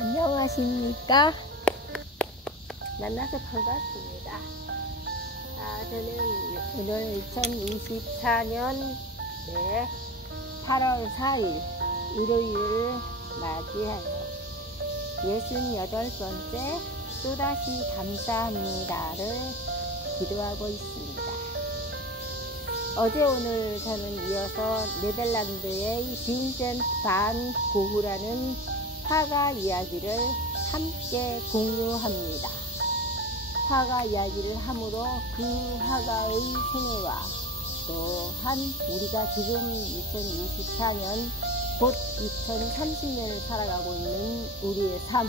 안녕하십니까? 만나서 반갑습니다. 저는 오늘 2024년 8월 4일 일요일을 맞이하여 68번째 또다시 감사합니다를 기도하고 있습니다. 어제 오늘 저는 이어서 네덜란드의 빈센트 반 고흐라는 화가 이야기를 함께 공유합니다. 화가 이야기를 함으로 그 화가의 생애와 또한 우리가 지금 2024년 곧 2030년을 살아가고 있는 우리의 삶,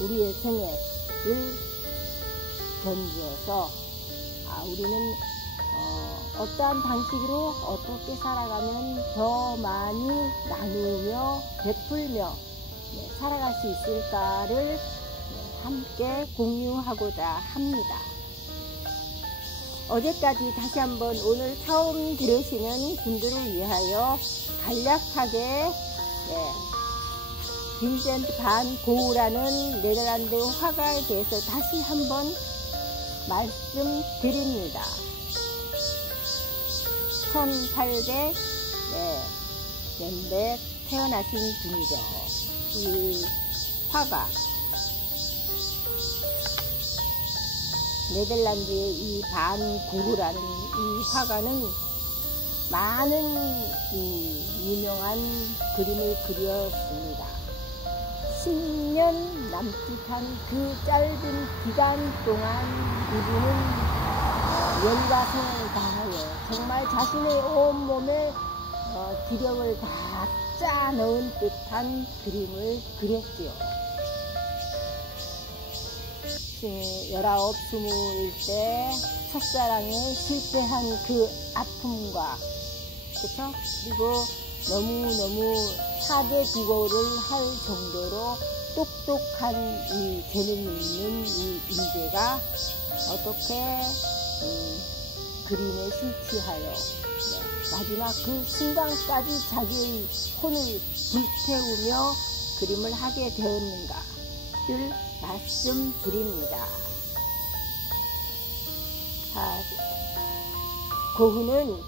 우리의 생애를 견주어서 우리는 어떠한 방식으로 어떻게 살아가면 더 많이 나누며 베풀며 살아갈 수 있을까를 함께 공유하고자 합니다. 어제까지 다시 한번 오늘 처음 들으시는 분들을 위하여 간략하게 빈센트 반 고흐라는 네덜란드 화가에 대해서 다시 한번 말씀드립니다. 1800년대 태어나신 분이죠. 이 화가 네덜란드의 이 반 고흐라는 이 화가는 많은 유명한 그림을 그렸습니다. 10년 남짓한 그 짧은 기간 동안 이분은 열과 성을 다하여 정말 자신의 온몸에 기력을 다 짜넣은 듯한 그림을 그렸지요. 19, 20일 때 첫사랑에 실패한 그 아픔과 그쵸? 그리고 너무너무 4대 국어를 할 정도로 똑똑한 이 재능이 있는 이 인재가 어떻게 그림에 실취하여 마지막 그 순간까지 자기의 혼을 불태우며 그림을 하게 되었는가를 말씀드립니다. 고흐는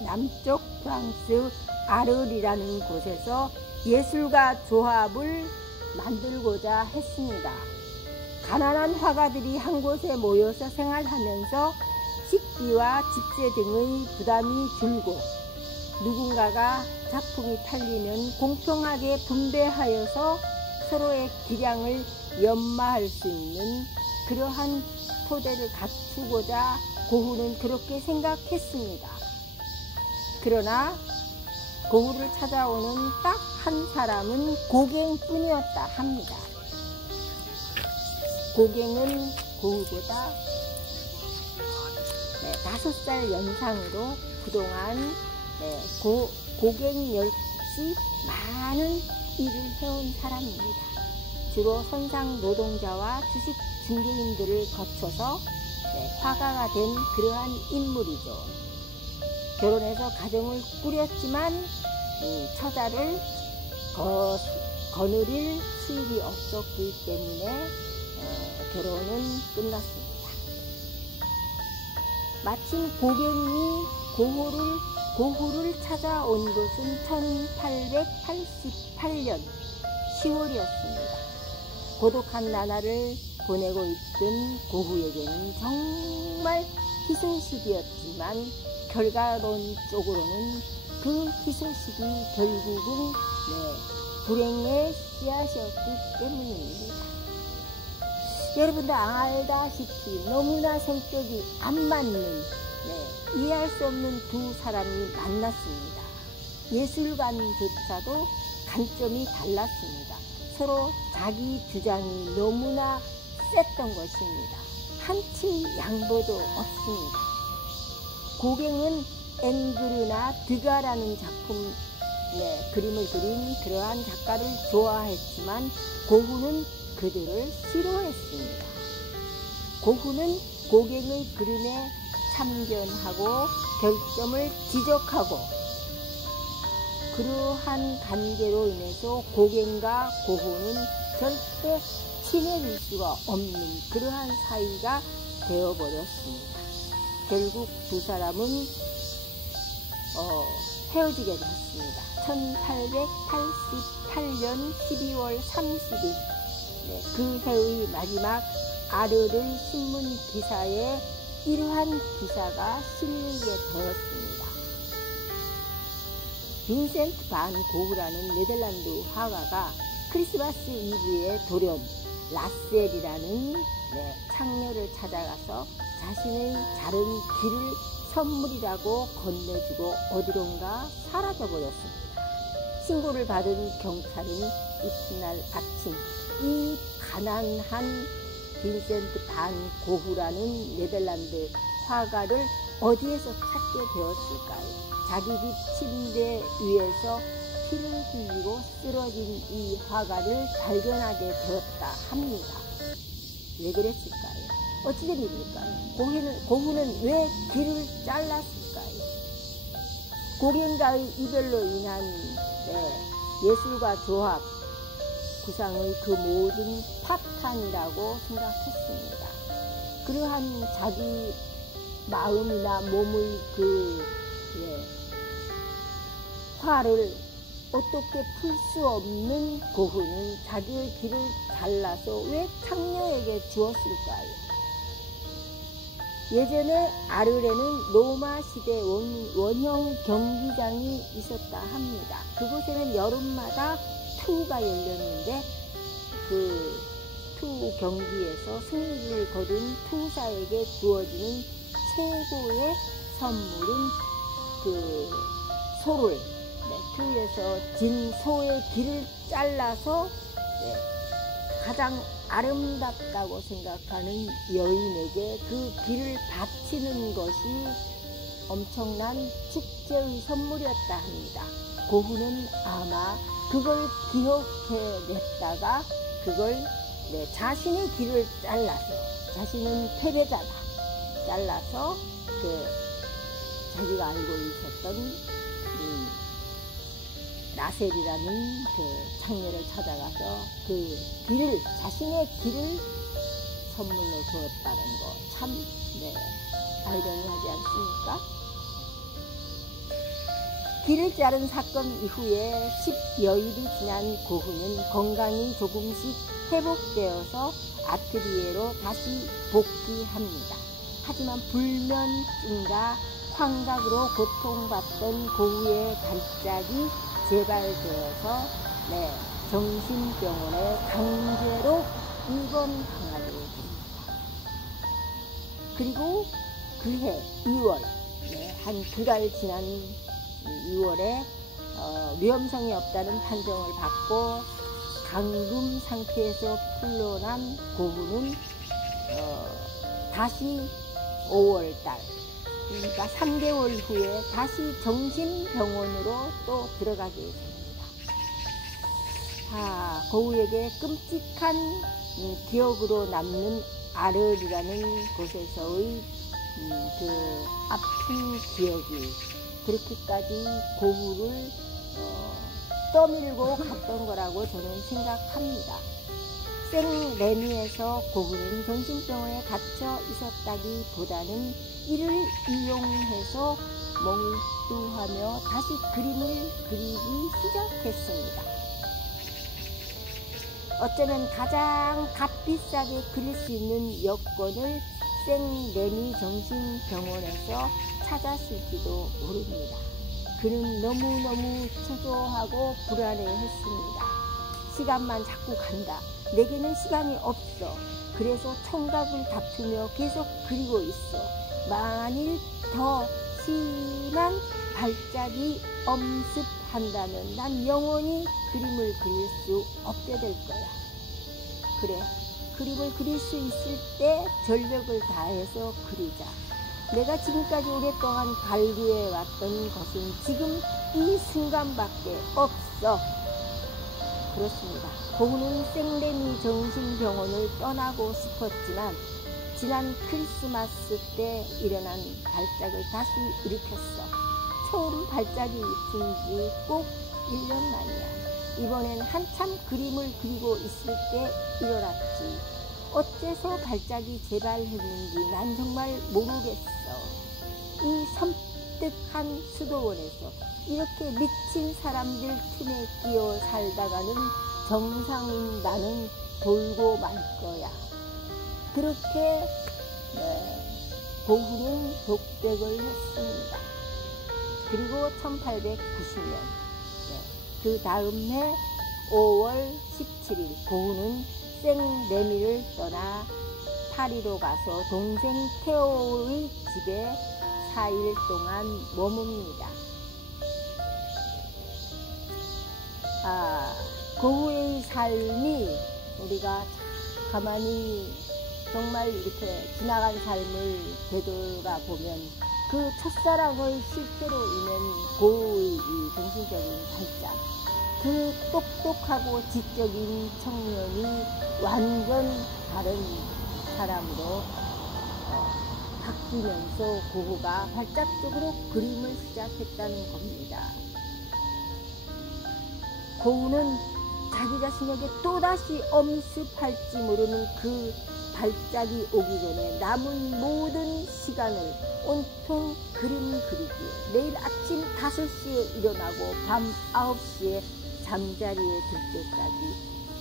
남쪽 프랑스 아르이라는 곳에서 예술가 조합을 만들고자 했습니다. 가난한 화가들이 한 곳에 모여서 생활하면서 식비와 집세 등의 부담이 줄고 누군가가 작품이 팔리면 공평하게 분배하여서 서로의 기량을 연마할 수 있는 그러한 토대를 갖추고자 고흐는 그렇게 생각했습니다. 그러나 고흐를 찾아오는 딱 한 사람은 고갱뿐이었다 합니다. 고갱은 고흐보다 5살 연상으로 그동안 고갱 역시 많은 일을 해온 사람입니다. 주로 선상 노동자와 주식 중개인들을 거쳐서 화가가 된 그러한 인물이죠. 결혼해서 가정을 꾸렸지만 처자를 거느릴 수입이 없었기 때문에 결혼은 끝났습니다. 마침 고갱이 고흐를 찾아온 것은 1888년 10월이었습니다. 고독한 나날을 보내고 있던 고흐에게는 정말 희소식이었지만 결과론적으로는 그 희소식이 결국은 불행의 씨앗이었기 때문입니다. 여러분들 알다시피 너무나 성격이 안 맞는 이해할 수 없는 두 사람이 만났습니다. 예술관조차도 관점이 달랐습니다. 서로 자기 주장이 너무나 셌던 것입니다. 한치 양보도 없습니다. 고갱은 앵그르나 드가라는 작품 그림을 그린 그러한 작가를 좋아했지만 고흐는 그들을 싫어했습니다. 고흐는 고갱의 그림에 참견하고 결점을 지적하고 그러한 관계로 인해서 고갱과 고후는 절대 친해질 수가 없는 그러한 사이가 되어버렸습니다. 결국 두 사람은 헤어지게 됐습니다. 1888년 12월 30일 그 해의 마지막 아르르 신문 기사에 이러한 기사가 실리게 되었습니다. 빈센트 반 고흐라는 네덜란드 화가가 크리스마스 이브의 돌연 라셀이라는 창녀를 찾아가서 자신의 자른 길을 선물이라고 건네주고 어디론가 사라져버렸습니다. 신고를 받은 경찰은 이튿날 아침 이 가난한 빈센트 반 고흐라는 네덜란드 화가를 어디에서 찾게 되었을까요? 자기 집 침대 위에서 피를 흘리고 쓰러진 이 화가를 발견하게 되었다 합니다. 왜 그랬을까요? 어찌된 일일까요? 고흐는 왜 길을 잘랐을까요? 고갱과의 이별로 인한 예술과 조합, 구상의 그 모든 파탄이라고 생각했습니다. 그러한 자기 마음이나 몸의 그 화를 어떻게 풀 수 없는 고흐는 자기의 길을 잘라서 왜 창녀에게 주었을까요? 예전에 아르레는 로마 시대 원형 경기장이 있었다 합니다. 그곳에는 여름마다 투구가 열렸는데 그 투 경기에서 승리를 거둔 투사에게 주어지는 최고의 선물은 그 소를 투에서 진 소의 길을 잘라서 가장 아름답다고 생각하는 여인에게 그 길을 바치는 것이 엄청난 축제의 선물이었다 합니다. 고흐는 아마 그걸 기억해냈다가 그걸 자신의 길을 잘라서, 자신은 패배자다 잘라서 자기가 알고 있었던 라셀이라는 그 창녀를 찾아가서 그 길을, 자신의 길을 선물로 주었다는 거 참 아이러니하지 않습니까? 길을 자른 사건 이후에 10여일이 지난 고흐는 건강이 조금씩 회복되어서 아트리에로 다시 복귀합니다. 하지만 불면증과 환각으로 고통받던 고흐의 발작이 재발되어서 정신병원에 강제로 입원하게 됩니다. 그리고 그해 2월 한 두 달 지난 2월에 위험성이 없다는 판정을 받고 감금 상태에서 풀려난 고흐는 다시 5월달, 그러니까 3개월 후에 다시 정신병원으로 또 들어가게 됩니다. 고흐에게 끔찍한 기억으로 남는 아르르라는 곳에서의 그 아픈 기억이 그렇게까지 고흐를 떠밀고 갔던 거라고 저는 생각합니다. 생레미에서 고흐는 정신병원에 갇혀 있었다기보다는 이를 이용해서 몰두하며 다시 그림을 그리기 시작했습니다. 어쩌면 가장 값비싸게 그릴 수 있는 여건을 생레미 정신병원에서 찾았을지도 모릅니다. 그는 너무너무 초조하고 불안해했습니다. 시간만 자꾸 간다. 내게는 시간이 없어. 그래서 총각을 다투며 계속 그리고 있어. 만일 더 심한 발작이 엄습한다면 난 영원히 그림을 그릴 수 없게 될 거야. 그래, 그림을 그릴 수 있을 때 전력을 다해서 그리자. 내가 지금까지 오랫동안 갈구해왔던 것은 지금 이 순간밖에 없어. 그렇습니다. 고흐는 생레미 정신병원을 떠나고 싶었지만 지난 크리스마스 때 일어난 발작을 다시 일으켰어. 처음 발작이 있은 지 꼭 1년 만이야. 이번엔 한참 그림을 그리고 있을 때 일어났지. 어째서 발작이 재발했는지 난 정말 모르겠어. 이 섬뜩한 수도원에서 이렇게 미친 사람들 틈에 끼어 살다가는 정상인 나는 돌고 말 거야. 그렇게 고흐는 독백을 했습니다. 그리고 1890년 그 다음 해 5월 17일 고흐는 생레미를 떠나 파리로 가서 동생 테오의 집에 4일 동안 머뭅니다. 고흐의 삶이 우리가 가만히 정말 이렇게 지나간 삶을 되돌아보면 그 첫사랑을 실제로 인한 고흐의 정신적인 발작, 그 똑똑하고 지적인 청년이 완전 다른 사람으로 바뀌면서 고흐가 발작적으로 그림을 시작했다는 겁니다. 고흐는 자기 자신에게 또다시 엄습할지 모르는 그 발작이 오기 전에 남은 모든 시간을 온통 그림 그리기에 매일 아침 5시에 일어나고 밤 9시에 잠자리에 들 때까지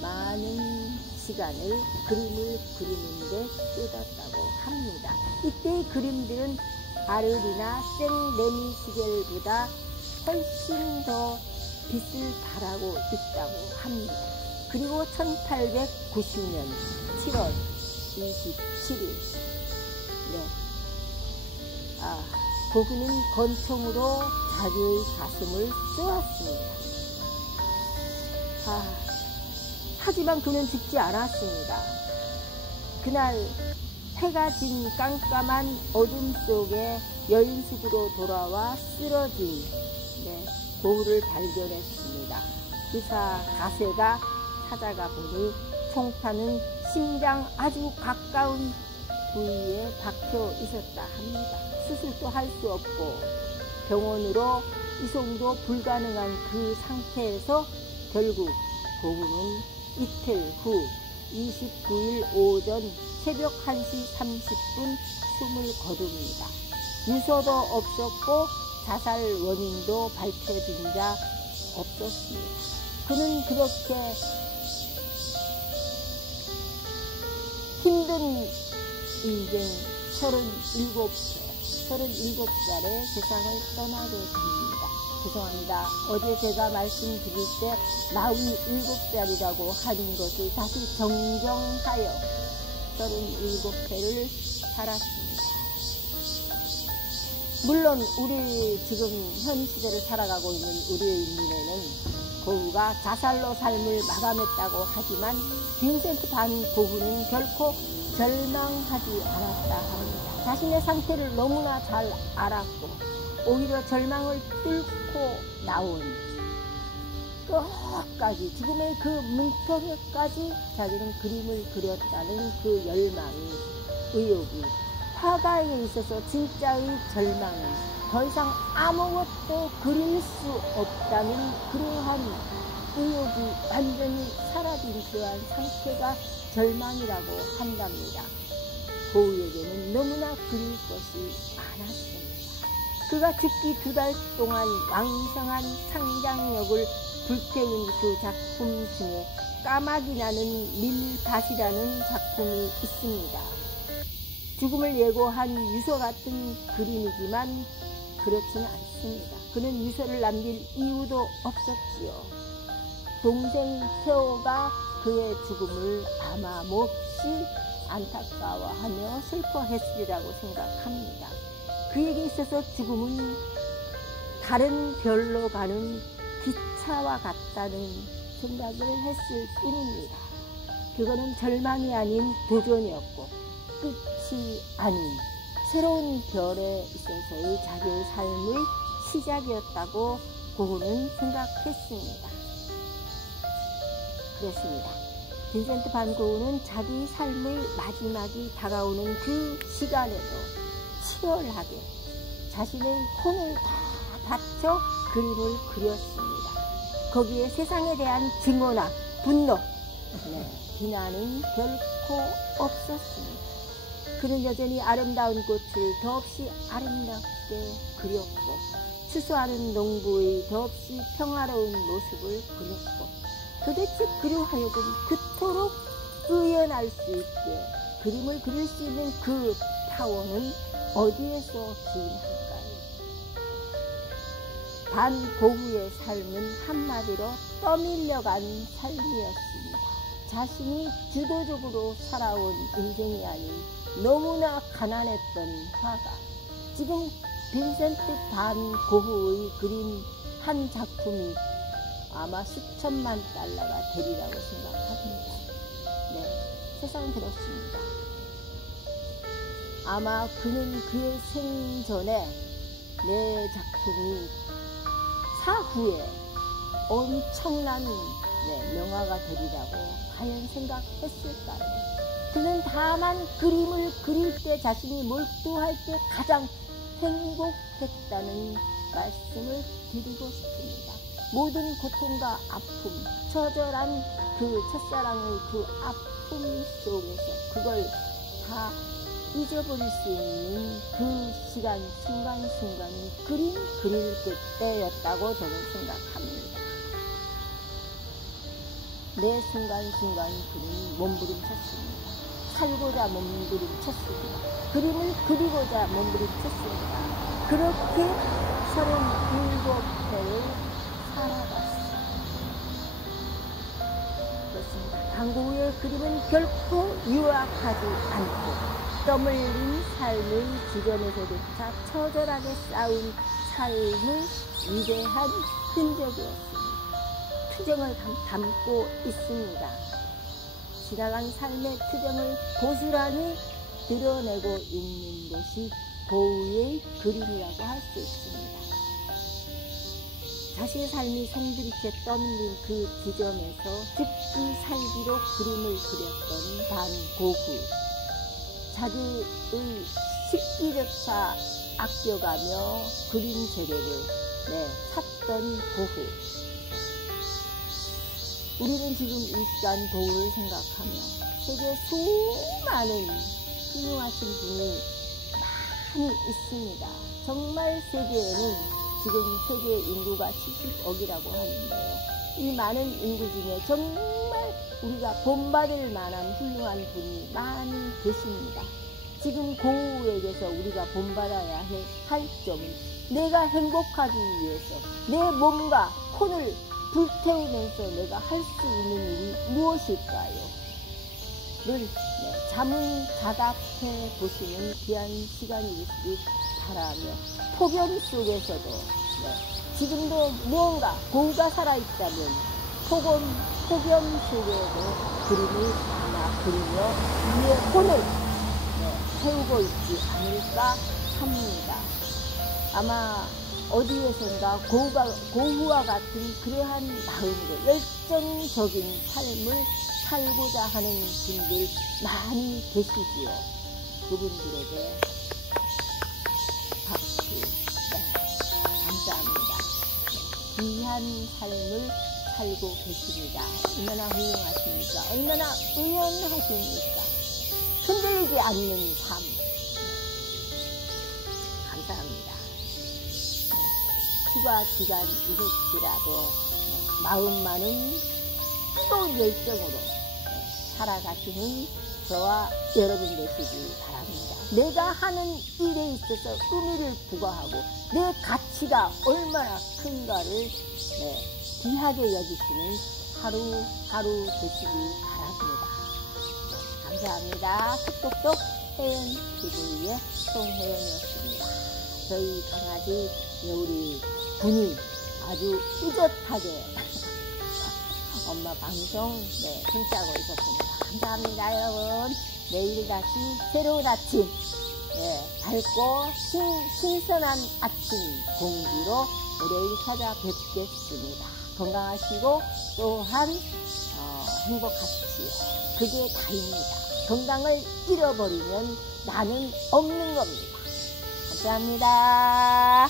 많은 시간을 그림을 그리는데 쏟았다고 합니다. 이때의 그림들은 아르리나 생레미 시겔보다 훨씬 더 빛을 발하고 있다고 합니다. 그리고 1890년 7월 27일 고흐는 권총으로 자기의 가슴을 쏘았습니다. 하지만 그는 죽지 않았습니다. 그날 해가 진 깜깜한 어둠 속에 여인숙으로 돌아와 쓰러진 고흐를 발견했습니다. 의사 가세가 찾아가 보니 총탄은 심장 아주 가까운 부위에 박혀 있었다 합니다. 수술도 할 수 없고 병원으로 이송도 불가능한 그 상태에서 결국 고흐는 이틀 후 29일 오전 새벽 1시 30분 숨을 거둡니다. 유서도 없었고 자살 원인도 밝혀진 자 없었습니다. 그는 그렇게 힘든 인생 37살에 세상을 떠나게 됩니다. 죄송합니다. 어제 제가 말씀드릴 때 47살이라고 한 것을 다시 정정하여 37회를 살았습니다. 물론 우리 지금 현 시대를 살아가고 있는 우리의 인민에는 고흐가 자살로 삶을 마감했다고 하지만 빈센트 반 고흐는 결코 절망하지 않았다 합니다. 자신의 상태를 너무나 잘 알았고 오히려 절망을 뚫고 나온 끝까지 죽음의 그 문턱에까지 자기는 그림을 그렸다는 그 열망이, 의욕이, 화가에게 있어서 진짜의 절망은 더 이상 아무것도 그릴 수 없다는 그러한 의욕이 완전히 사라진 그러한 상태가 절망이라고 한답니다. 고흐에게는 너무나 그릴 것이 많았습니다. 그가 죽기 2달 동안 왕성한 상상력을 불태운 그 작품 중에 까마귀 나는 밀밭이라는 작품이 있습니다. 죽음을 예고한 유서 같은 그림이지만 그렇지는 않습니다. 그는 유서를 남길 이유도 없었지요. 동생 테오가 그의 죽음을 아마 몹시 안타까워하며 슬퍼했으리라고 생각합니다. 그에게 있어서 죽음은 다른 별로 가는 기차와 같다는 생각을 했을 뿐입니다. 그거는 절망이 아닌 도전이었고 끝이 아닌 새로운 별에 있어서의 자기의 삶의 시작이었다고 고흐는 생각했습니다. 그렇습니다. 빈센트 반 고흐는 자기 삶의 마지막이 다가오는 그 시간에도 치열하게 자신의 혼을 다 바쳐 그림을 그렸습니다. 거기에 세상에 대한 증오나 분노, 비난은 결코 없었습니다. 그는 여전히 아름다운 꽃을 더없이 아름답게 그렸고 추수하는 농부의 더없이 평화로운 모습을 그렸고 도대체 그로 하여금 그토록 의연할 수 있게 그림을 그릴 수 있는 그 파워는 어디에서 기인할까요? 반고흐의 삶은 한마디로 떠밀려간 삶이었습니다. 자신이 주도적으로 살아온 인생이 아닌 너무나 가난했던 화가 지금 빈센트 반 고흐의 그린 한 작품이 아마 수천만 달러가 되리라고 생각합니다. 세상 그렇습니다. 아마 그는 그의 생전에 내 작품이 사후에 엄청난 명화가 되리라고 과연 생각했을까요? 그는 다만 그림을 그릴 때 자신이 몰두할 때 가장 행복했다는 말씀을 드리고 싶습니다. 모든 고통과 아픔, 처절한 그 첫사랑의 그 아픔 속에서 그걸 다 잊어버릴 수 있는 그 시간, 순간순간이 그림 그릴 그때였다고 저는 생각합니다. 매 순간순간 그림이 몸부림쳤습니다. 살고자 몸부림쳤습니다. 그림을 그리고자 몸부림쳤습니다. 그렇게 37회를 살아갔습니다. 그렇습니다. 반고흐의 그림은 결코 유학하지 않고 떠밀린 삶의 주변에서조차 처절하게 싸운 삶의 위대한 흔적이었습니다. 투정을 담고 있습니다. 지나간 삶의 투정을 고스란히 드러내고 있는 것이 고흐의 그림이라고 할 수 있습니다. 자신의 삶이 송두리째 떠밀린 그 지점에서 죽기 살기로 그림을 그렸던 반고흐. 자기의 식기조차 아껴가며 그림 재료를 샀던 고흐. 우리는 지금 이 시간 고흐를 생각하며 세계 수많은 훌륭하신 분이 많이 있습니다. 정말 세계에는 지금 세계 인구가 70억이라고 하는데요. 이 많은 인구 중에 정말 우리가 본받을 만한 훌륭한 분이 많이 계십니다. 지금 고흐에게서 우리가 본받아야 할 점은 내가 행복하기 위해서 내 몸과 혼을 불태우면서 내가 할 수 있는 일이 무엇일까요? 늘 자문자답해 보시는 귀한 시간이시길 바라며 폭염 속에서도 지금도 무언가 고흐가 살아있다면 폭염 속에도 그림을 하나 그리며 위에 혼을 태우고 있지 않을까 합니다. 아마 어디에선가 고흐와 같은 그러한 마음으로 열정적인 삶을 살고자 하는 분들 많이 계시지요. 그분들에게 박수, 감사합니다. 귀한 삶을 살고 계십니다. 얼마나 훌륭하십니까? 얼마나 의연하십니까? 흔들리지 않는 삶. 감사합니다. 수가 기간 이럴지라도 마음만은 뜨거운 열정으로 살아가시는 저와 여러분 되시기 바랍니다. 내가 하는 일에 있어서 의미를 부과하고 내 가치가 얼마나 큰가를 귀하게 여기시는 하루 되시기 바랍니다. 감사합니다. 톡톡톡 혜연TV의 송혜연이었습니다. 저희 강아지 우리 분이 아주 의젓하게 엄마 방송 힘짜고 있었습니다. 감사합니다 여러분. 내일 다시 새로운 아침 밝고 신선한 아침 공기로 월요일 찾아뵙겠습니다. 건강하시고 또한 행복하십시오. 그게 다입니다. 건강을 잃어버리면 나는 없는 겁니다. 감사합니다.